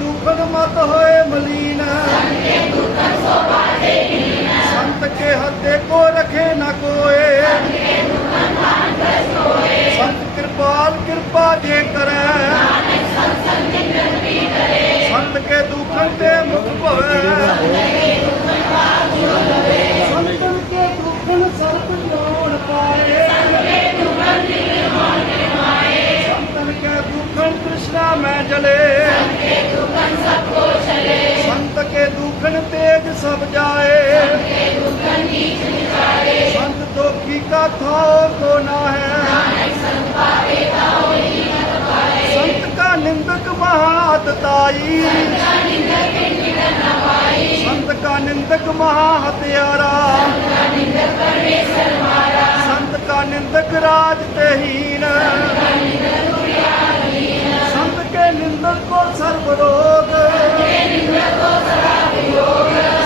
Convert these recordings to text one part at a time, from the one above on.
ਦੁਖਨ ਮਤ ਹੋਏ ਮਲੀਨ ਸੰਤੇ ਦੁਖਨ ਸੋ ਬਾਟੇ ਲੀਨ ਸੰਤ ਕੇ ਹੱਥੇ ਕੋ ਰਖੇ ਨਾ ਕੋਏ ਸੰਤੇ ਦੁਖਨ ਦਾਨ ਕਰ ਸੋਏ ਸੰਤ ਕਿਰਪਾਲ ਕਿਰਪਾ ਜੇ ਕਰੈ ਨਾਨਕ ਸੰਤ ਸੰਗ ਨਿਰਵੀ ਕਰੇ ਸੰਤ ਕੇ ਦੁਖਨ ਤੇ ਮੁਖ ਭਵੇ ਨਿੰਦਕ ਮਹਾਤ ਤਾਈ ਸੰਤ ਕਾ ਨਿੰਦਕ ਮਹਾ ਹਤਿਆਰਾ ਸੰਤ ਕਾ ਨਿੰਦਕ ਰਾਜ ਤਹੀਨ ਸੰਤ ਕੇ ਨਿੰਦਕ ਕੋ ਸਰਬ ਰੋਗ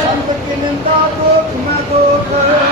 ਸੰਤ ਕੀ ਨਿੰਦਾ ਕੋ ਮੈਂ ਦੋਖ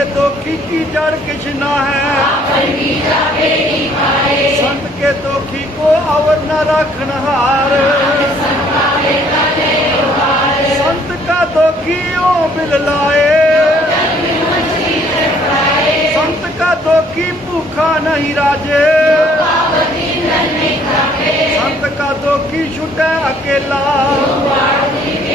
तो खींची जड़ ना है संत के तो खी को अवर न रखन हार संत का तो ओ बिललाए संत का तो की भूखा नहीं राजे संत का तो की छुटे अकेला